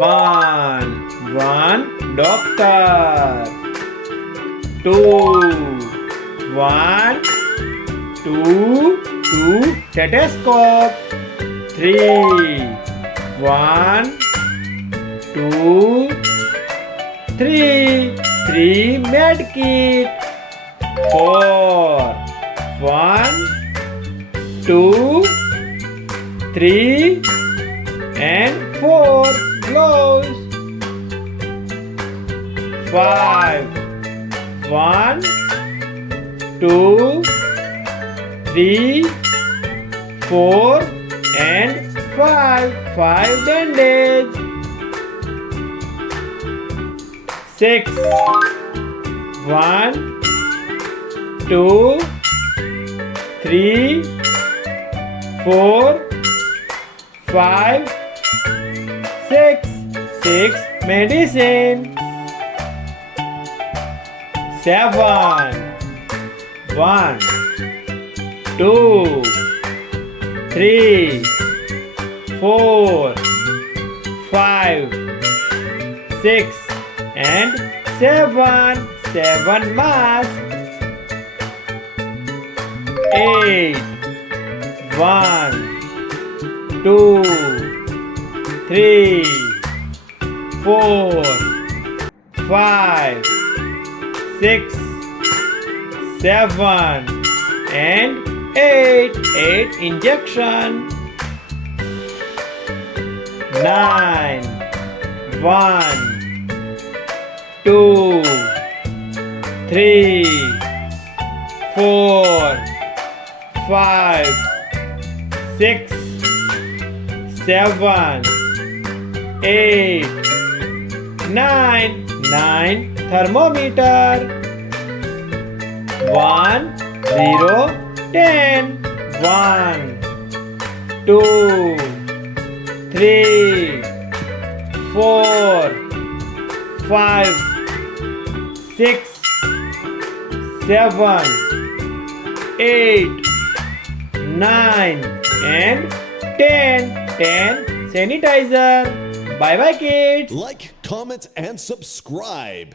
One doctor. Two. Two stethoscope. Three. Three med kit. Four. Two, three, and four gloves. Five. Two, three, four, and five bandage. Six. Two, three, four, five, six medicine. Seven. Two, three, four, five, six, and seven mask. Eight. Two, three, four, five, six, seven, and eight injection. Nine. Two, three, four, five, six, seven, eight, nine thermometer. 1, 0, 10. 1, 2, 3, 4, 5, 6, 7, 8, 9, and 10 sanitizer. Bye bye kids. Like, comment, and subscribe.